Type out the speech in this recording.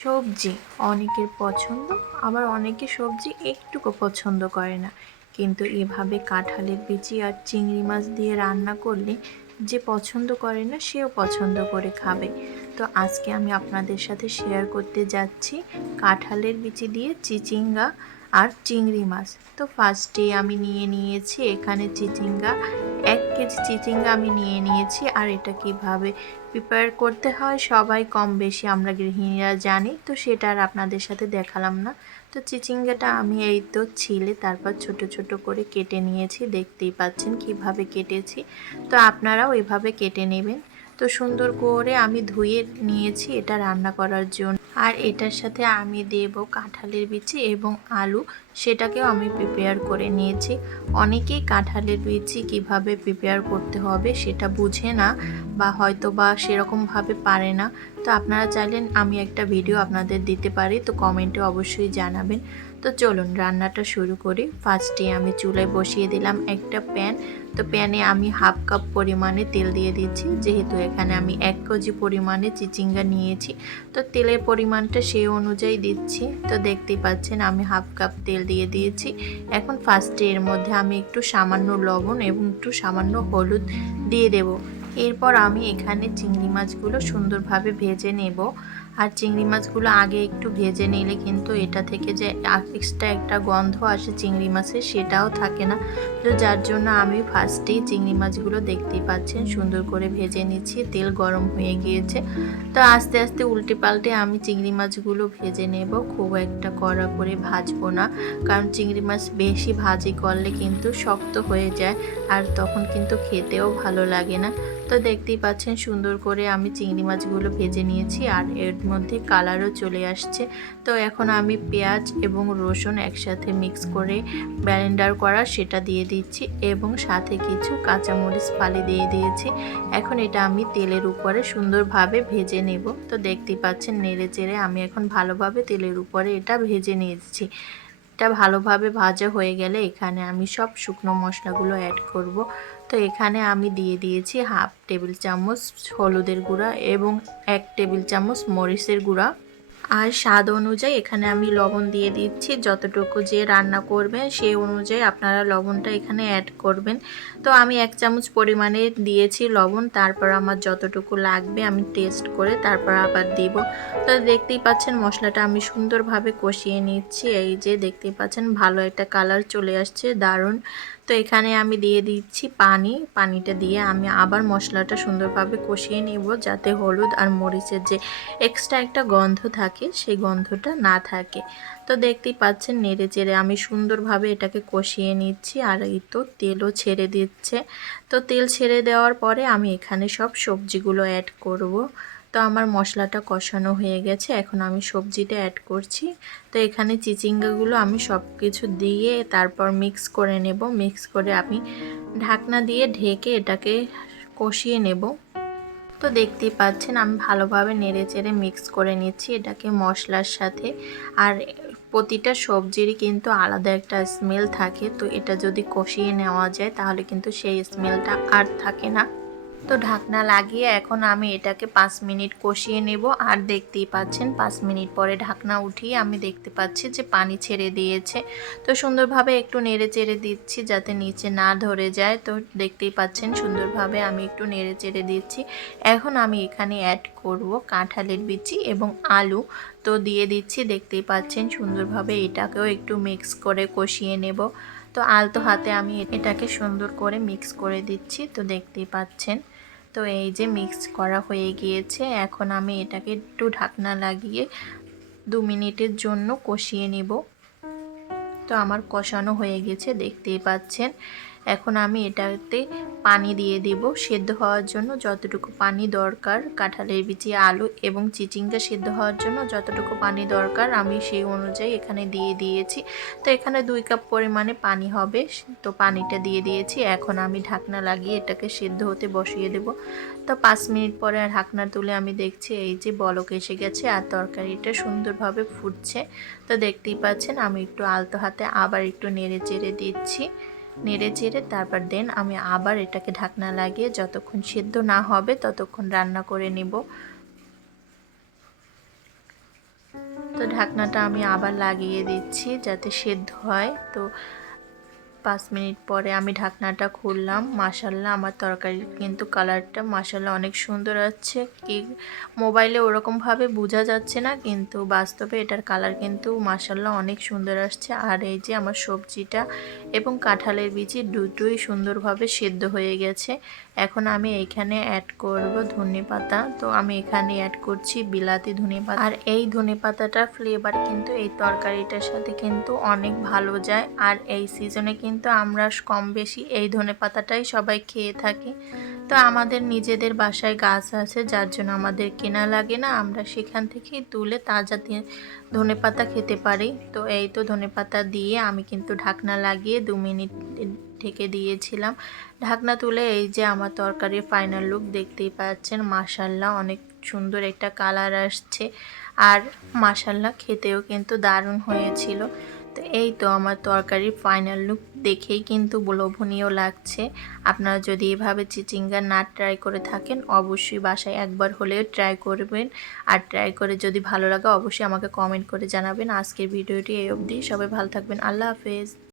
সবজি অনেকের পছন্দ, আবার অনেকে সবজি একটুকু পছন্দ করে না। কিন্তু এভাবে কাঁঠালের বিচি আর চিংড়ি মাছ দিয়ে রান্না করলে যে পছন্দ করে না, সেও পছন্দ করে খাবে। তো আজকে আমি আপনাদের সাথে শেয়ার করতে যাচ্ছি কাঁঠালের বিচি দিয়ে চিচিঙ্গা আর চিংড়ি মাছ। তো ফার্স্টে আমি নিয়ে নিয়েছি এখানে চিচিঙ্গা। এক কেজি চিচিঙ্গা আমি নিয়ে নিয়েছি আর এটা কীভাবে প্রিপেয়ার করতে হয় সবাই কম বেশি আমরা গৃহিণীরা জানি, তো সেটা আর আপনাদের সাথে দেখালাম না। তো চিচিঙ্গাটা আমি এই তো ছিলে তারপর ছোট ছোট করে কেটে নিয়েছি, দেখতেই পাচ্ছেন কীভাবে কেটেছি। তো আপনারাও এভাবে কেটে নেবেন। তো সুন্দর করে আমি ধুয়ে নিয়েছি এটা রান্না করার জন্য। আর এটার সাথে আমি দেব কাঁঠালের বিচি এবং আলু। সেটাকেও আমি প্রিপেয়ার করে নিয়েছি। অনেকেই কাঁঠালের বিচি কীভাবে প্রিপেয়ার করতে হবে সেটা বুঝে না বা হয়তো বা সেরকমভাবে পারে না। তো আপনারা চাইলেন আমি একটা ভিডিও আপনাদের দিতে পারি, তো কমেন্টে অবশ্যই জানাবেন। তো চলুন রান্নাটা শুরু করি। ফার্স্টে আমি চুলায় বসিয়ে দিলাম একটা প্যান তো প্যানে আমি হাফ কাপ পরিমাণে তেল দিয়ে দিচ্ছি। যেহেতু এখানে আমি এক কেজি পরিমাণে চিচিঙ্গা নিয়েছি, তো তেলের পরিমাণটা সেই অনুযায়ী দিচ্ছি। তো দেখতেই পাচ্ছেন, আমি হাফ কাপ তেল দিয়ে দিয়েছি। এখন ফার্স্টে এর মধ্যে আমি একটু সামান্য লবণ এবং একটু সামান্য হলুদ দিয়ে দেব। এরপর আমি এখানে চিংড়ি মাছগুলো সুন্দরভাবে ভেজে নেব। আর চিংড়ি মাছগুলো আগে একটু ভেজে নিলে কিন্তু এটা থেকে যে এক্সট্রা একটা গন্ধ আসে চিংড়ি মাছের সেটাও থাকে না। তো যার জন্য আমি ফার্স্টেই চিংড়ি মাছগুলো দেখতেই পাচ্ছেন, সুন্দর করে ভেজে নিচ্ছি, তেল গরম হয়ে গিয়েছে। তো আস্তে আস্তে উল্টে পাল্টে আমি চিংড়ি মাছগুলো ভেজে নেব, খুব একটা কড়া করে ভাজবো না। কারণ চিংড়ি মাছ বেশি ভাজি করলে কিন্তু শক্ত হয়ে যায়, আর তখন কিন্তু খেতেও ভালো লাগে না। তো দেখতেই পাচ্ছেন সুন্দর করে আমি চিংড়ি মাছগুলো ভেজে নিয়েছি আর এর মধ্যে কালারও চলে আসছে। তো এখন আমি পেঁয়াজ এবং রসুন একসাথে মিক্স করে ব্যালেন্ডার করা সেটা দিয়ে দিচ্ছি এবং সাথে কিছু কাঁচামরিচ ফালি দিয়ে দিয়েছি। এখন এটা আমি তেলের উপরে সুন্দরভাবে ভেজে নেব। তো দেখতেই পাচ্ছেন নেড়ে চেড়ে আমি এখন ভালোভাবে তেলের উপরে এটা ভেজে নিয়েছি। এটা ভালোভাবে ভাজা হয়ে গেলে এখানে আমি সব শুকনো মশলাগুলো অ্যাড করব। তো এখানে আমি দিয়ে দিয়েছি হাফ টেবিল চামচ হলুদের গুঁড়া এবং এক টেবিল চামচ মরিচের গুঁড়া। আর স্বাদ অনুযায়ী এখানে আমি লবণ দিয়ে দিচ্ছি। যতটুকু যে রান্না করবেন সেই অনুযায়ী আপনারা লবণটা এখানে অ্যাড করবেন। তো আমি এক চামচ পরিমাণে দিয়েছি লবণ। তারপর আমার যতটুকু লাগবে আমি টেস্ট করে তারপর আবার দিব। তো দেখতেই পাচ্ছেন মশলাটা আমি সুন্দরভাবে কষিয়ে নিচ্ছি। এই যে দেখতেই পাচ্ছেন ভালো একটা কালার চলে আসছে, দারুণ। তো এখানে আমি দিয়ে দিচ্ছি পানি। পানিটা দিয়ে আমি আবার মশলাটা সুন্দরভাবে কষিয়ে নেব যাতে হলুদ আর মরিচের যে এক্সট্রা একটা গন্ধ থাকে, সেই গন্ধটা না থাকে। তো দেখতেই পাচ্ছেন নেড়ে চেড়ে আমি সুন্দরভাবে এটাকে কষিয়ে নিচ্ছি আর এই তো তেলও ছেড়ে দিচ্ছে। তো তেল ছেড়ে দেওয়ার পরে আমি এখানে সব সবজিগুলো অ্যাড করব। তো আমার মশলাটা কষানো হয়ে গেছে। এখন আমি সবজিটা অ্যাড করছি। তো এখানে চিচিঙ্গাগুলো আমি সব কিছু দিয়ে তারপর মিক্স করে নেব। মিক্স করে আমি ঢাকনা দিয়ে ঢেকে এটাকে কষিয়ে নেব। তো দেখতেই পাচ্ছেন আমি ভালোভাবে নেড়ে চেড়ে মিক্স করে নিচ্ছি এটাকে মশলার সাথে। আর প্রতিটা সবজিরই কিন্তু আলাদা একটা স্মেল থাকে। তো এটা যদি কষিয়ে নেওয়া যায় তাহলে কিন্তু সেই স্মেলটা আর থাকে না। তো ঢাকনা লাগিয়ে এখন আমি এটাকে পাঁচ মিনিট কষিয়ে নেব। আর দেখতেই পাচ্ছেন, পাঁচ মিনিট পরে ঢাকনা উঠিয়ে আমি দেখতে পাচ্ছি যে পানি ছেড়ে দিয়েছে। তো সুন্দরভাবে একটু নেড়ে চেড়ে দিচ্ছি যাতে নিচে না ধরে যায়। তো দেখতেই পাচ্ছেন, সুন্দরভাবে আমি একটু নেড়ে চেড়ে দিচ্ছি। এখন আমি এখানে অ্যাড করব কাঁঠালের বিচি এবং আলু। তো দিয়ে দিচ্ছি, দেখতেই পাচ্ছেন, সুন্দরভাবে এটাকেও একটু মিক্স করে কষিয়ে নেব। তো আলতো হাতে আমি এটাকে সুন্দর করে মিক্স করে দিচ্ছি। তো দেখতেই পাচ্ছেন। তো এই যে মিক্স করা হয়ে গিয়েছে, এখন আমি এটাকে একটু ঢাকনা লাগিয়ে দু মিনিটের জন্য কষিয়ে নিব। তো আমার কষানো হয়ে গেছে, দেখতেই পাচ্ছেন। এখন আমি এটাতে পানি দিয়ে দিব। সেদ্ধ হওয়ার জন্য যতটুকু পানি দরকার, কাঁঠালের বিচি, আলু এবং চিচিঙ্গা সেদ্ধ হওয়ার জন্য যতটুকু পানি দরকার আমি সেই অনুযায়ী এখানে দিয়ে দিয়েছি। তো এখানে দুই কাপ পরিমাণে পানি হবে, তো পানিটা দিয়ে দিয়েছি। এখন আমি ঢাকনা লাগিয়ে এটাকে সেদ্ধ হতে বসিয়ে দেব। তো পাঁচ মিনিট পরে ঢাকনা তুলে আমি দেখছি এই যে বলক এসে গেছে আর তরকারিটা সুন্দরভাবে ফুটছে। তো দেখতেই পাচ্ছেন আমি একটু আলতো হাতে আবার একটু নেড়ে চেড়ে দিচ্ছি। নেড়ে চেড়ে তারপর দেন আমি আবার এটাকে ঢাকনা লাগিয়ে যতক্ষণ সিদ্ধ না হবে ততক্ষণ রান্না করে নিব। তো ঢাকনাটা আমি আবার লাগিয়ে দিচ্ছি যাতে সেদ্ধ হয়। তো পাঁচ মিনিট পরে আমি ঢাকনাটা খুললাম। মাসাল্লাহ আমার তরকারির কিন্তু কালারটা মাসাল্লাহ অনেক সুন্দর আছে কি মোবাইলে ওরকমভাবে বোঝা যাচ্ছে না, কিন্তু বাস্তবে এটার কালার কিন্তু মাসাল্লাহ অনেক সুন্দর আসছে। আর এই যে আমার সবজিটা এবং কাঁঠালের বিচি দুটোই সুন্দরভাবে সেদ্ধ হয়ে গেছে। এখন আমি এখানে অ্যাড করব ধনে পাতা। তো আমি এখানে অ্যাড করছি বিলাতি ধনে পাতা। আর এই ধনে পাতাটার ফ্লেভার কিন্তু এই তরকারিটার সাথে কিন্তু অনেক ভালো যায়। আর এই সিজনে কিন্তু আমরা কম বেশি এই ধনে পাতাটাই সবাই খেয়ে থাকি। তো আমাদের নিজেদের বাসায় গাছ আছে, যার জন্য আমাদের কেনা লাগে না। আমরা সেখান থেকেই তুলে তাজা ধনে পাতা খেতে পারি। তো এই তো ধনে পাতা দিয়ে আমি কিন্তু ঢাকনা লাগিয়ে দু মিনিট ঢেকে দিয়েছিলাম। ঢাকনা তুলে এই যে আমার তরকারির ফাইনাল লুক দেখতেই পাচ্ছেন মাসাল্লাহ অনেক সুন্দর একটা কালার আসছে। আর মাসাল্লাহ খেতেও কিন্তু দারুণ হয়েছিল। তো এই তো আমার তরকারি ফাইনাল লুক দেখেই কিন্তু লোভনীয় লাগছে। আপনারা যদি এভাবে চিচিঙ্গা না ট্রাই করে থাকেন, অবশ্যই বাসায় একবার হলেও ট্রাই করবেন। আর ট্রাই করে যদি ভালো লাগে, অবশ্যই আমাকে কমেন্ট করে জানাবেন। আজকের ভিডিওটি এই অবধি। সবাই ভালো থাকবেন। আল্লাহ হাফেজ।